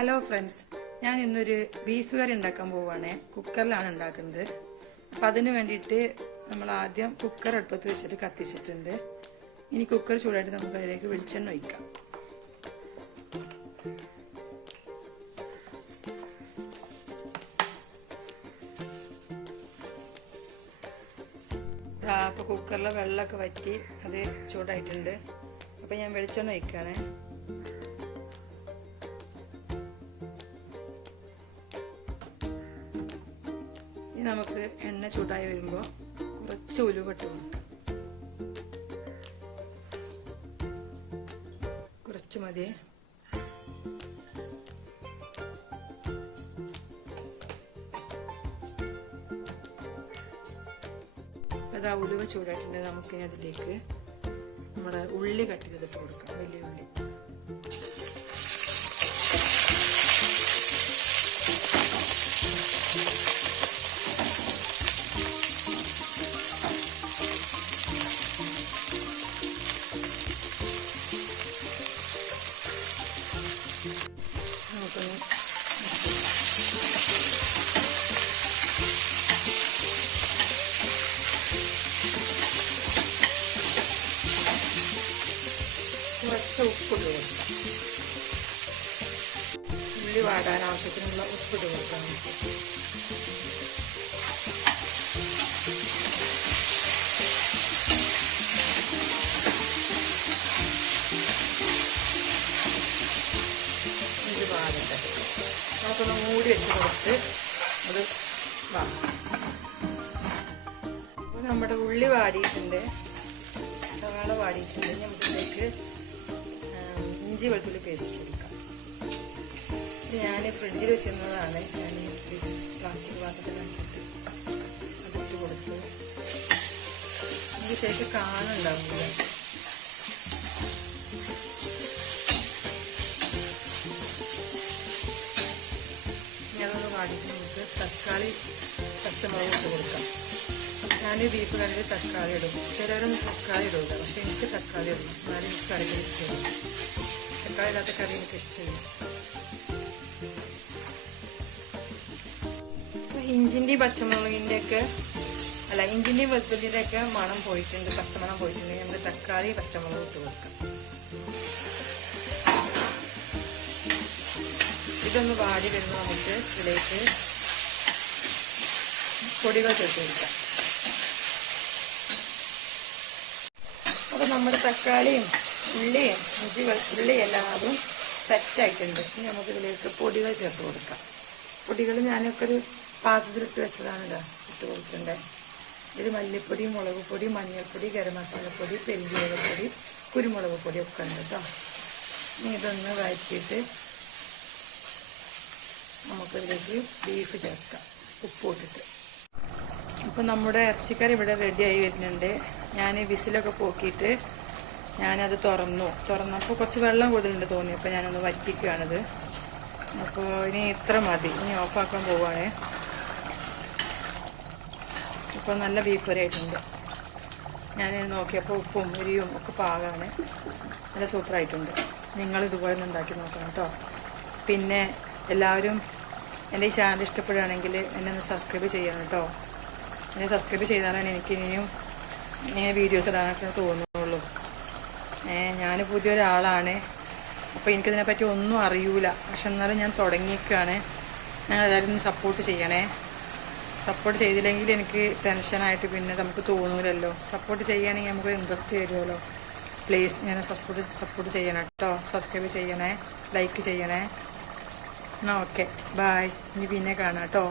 Hello friends, ഞാൻ ഇന്നൊരു beef കറി ഉണ്ടാക്കാൻ പോവുകയാണ്. കുക്കറിലാണ് ഉണ്ടാക്കുന്നത്. അപ്പം അതിന് വേണ്ടിയിട്ട് നമ്മൾ ആദ്യം കുക്കർ അടുപ്പത്ത് വെച്ചിട്ട് കത്തിച്ചിട്ടുണ്ട്. ഇനി കുക്കർ ചൂടായിട്ട് നമുക്ക് അതിലേക്ക് വെളിച്ചെണ്ണ ഒഴിക്കാം. അപ്പോൾ കുക്കറിലെ വെള്ളമൊക്കെ വറ്റി അത് ചൂടായിട്ടുണ്ട്. അപ്പം ഞാൻ വെളിച്ചെണ്ണ ഒഴിക്കുകയാണ്. ഇനി നമുക്ക് എണ്ണ ചൂടായി വരുമ്പോൾ കുറച്ച് ഉലുവ ഇട്ട് കൊടുക്കാം. കുറച്ച് മതി. അതാ ഉലുവ ചൂടായിട്ടുണ്ട്. നമുക്കിനി അതിലേക്ക് നമ്മുടെ ഉള്ളി കട്ട് ചെയ്തിട്ട് കൊടുക്കാം. വലിയ ഉള്ളി നമുക്കൊന്ന് കുറച്ച് ഉപ്പിട്ട് കൊടുക്കാം. ഉള്ളി വാടാൻ ആവശ്യത്തിനുള്ള ഉപ്പിട്ട് കൊടുക്കാം. ഇത് വാടട്ടെ. നമുക്കൊന്ന് മൂടി വെച്ച് കൊടുത്ത് അത് അപ്പോൾ നമ്മുടെ ഉള്ളി വാടിയിട്ടുണ്ട്, സവാള വാടിയിട്ടുണ്ട്. നമുക്കിതിലേക്ക് ഇഞ്ചി വെളുത്തുള്ളി പേസ്റ്റ് കൊടുക്കാം. ഇത് ഞാൻ ഫ്രിഡ്ജിൽ വെച്ചിരുന്നതാണ്. ഞാൻ പ്ലാസ്റ്റിക് പാത്രത്തിലാക്കിയിട്ട് അതിട്ട് കൊടുത്തു. എനിക്ക് ശരിക്കും കാണുന്നുണ്ടാവില്ല. ഞാനൊന്ന് വാടിയിട്ട് നമുക്ക് തക്കാളി പച്ചമുളക് ഇട്ട് കൊടുക്കാം. ഞാൻ ബീഫ് കറിയിൽ തക്കാളി ഇടും. ചിലരൊന്നും തക്കാളി ഇടില്ല, പക്ഷെ എനിക്ക് തക്കാളി ഇടും. എന്നാലും എനിക്ക് കറികൾ ഇഷ്ടമില്ല. തക്കാളി ഇല്ലാത്ത കറി എനിക്ക് ഇഷ്ടമില്ല. ഇഞ്ചിൻ്റെയും പച്ചമുളകിൻ്റെയൊക്കെ ഇഞ്ചിൻ്റെയും വെളുത്തുള്ളിൻ്റെയൊക്കെ മണം പോയിട്ടുണ്ട്, പച്ചമണം പോയിട്ടുണ്ടെങ്കിൽ നമുക്ക് തക്കാളി പച്ചമുളക് ഇട്ട് കൊടുക്കാം. ഇതൊന്ന് വാടി വരുമ്പോൾ നമുക്ക് ഇതിലേക്ക് പൊടികൾ ചേർത്ത് കൊടുക്കാം. അപ്പോൾ നമ്മുടെ തക്കാളിയും ഉള്ളിയും ഇഞ്ചി വെളുത്തുള്ളി എല്ലാതും സെറ്റായിട്ടുണ്ട്. ഇനി നമുക്കിതിലേക്ക് പൊടികൾ ചേർത്ത് കൊടുക്കാം. പൊടികൾ ഞാനൊക്കെ ഒരു പാത്രത്തിലിട്ട് വെച്ചതാണ്. ഇട്ട് കൊടുക്കണ്ടേ. ഇത് മല്ലിപ്പൊടി, മുളക് പൊടി, മഞ്ഞൾപ്പൊടി, ഗരം മസാലപ്പൊടി, പെരുംജീരകപ്പൊടി, കുരുമുളക് പൊടി ഒക്കെ ഉണ്ട് കേട്ടോ. ഇനി ഇതൊന്ന് വഴറ്റിയിട്ട് നമുക്കിതിലേക്ക് ബീഫ് ചേർക്കാം, ഉപ്പ് ഇട്ടിട്ട്. അപ്പോൾ നമ്മുടെ ഇറച്ചിക്കറി ഇവിടെ റെഡിയായി വരുന്നുണ്ട്. ഞാൻ വിസിലൊക്കെ പോക്കിയിട്ട് ഞാനത് തുറന്നപ്പോൾ കുറച്ച് വെള്ളം കൂടുതലുണ്ട് തോന്നി. അപ്പോൾ ഞാനൊന്ന് വറ്റിക്കുകയാണിത്. അപ്പോൾ ഇനി ഇത്ര മതി. ഇനി ഓഫാക്കാൻ പോവുകയാണേ. ഇപ്പോൾ നല്ല ബീഫ് കറി ആയിട്ടുണ്ട്. ഞാൻ നോക്കിയപ്പോൾ ഉപ്പും എരിയും ഒക്കെ പാകമാണ്. നല്ല സൂപ്പറായിട്ടുണ്ട്. നിങ്ങൾ ഇതുപോലെ ഒന്ന് ഉണ്ടാക്കി നോക്കണം കേട്ടോ. പിന്നെ എല്ലാവരും എൻ്റെ ഈ ചാനൽ ഇഷ്ടപ്പെടുകയാണെങ്കിൽ എന്നെ ഒന്ന് സബ്സ്ക്രൈബ് ചെയ്യണം കേട്ടോ. എന്നെ സബ്സ്ക്രൈബ് ചെയ്താലാണ് എനിക്ക് ഇനിയും വീഡിയോസ് ഇടാനൊക്കെ തോന്നുള്ളൂ. ഞാൻ പുതിയൊരാളാണ്. അപ്പോൾ എനിക്കിതിനെപ്പറ്റി ഒന്നും അറിയൂല. പക്ഷെ എന്നാലും ഞാൻ തുടങ്ങിയിരിക്കുകയാണ്. ഞങ്ങൾ എല്ലാവരും സപ്പോർട്ട് ചെയ്യണേ. സപ്പോർട്ട് ചെയ്തില്ലെങ്കിൽ എനിക്ക് ടെൻഷനായിട്ട് പിന്നെ നമുക്ക് തോന്നൂലല്ലോ. സപ്പോർട്ട് ചെയ്യുകയാണെങ്കിൽ നമുക്ക് ഇൻട്രസ്റ്റ് വരുമല്ലോ. പ്ലീസ് ഞാൻ സപ്പോർട്ട് ചെയ്യണം കേട്ടോ. സബ്സ്ക്രൈബ് ചെയ്യണേ, ലൈക്ക് ചെയ്യണേ. എന്നാൽ ഓക്കെ, ബായ്. ഇനി പിന്നെ കാണാം കേട്ടോ.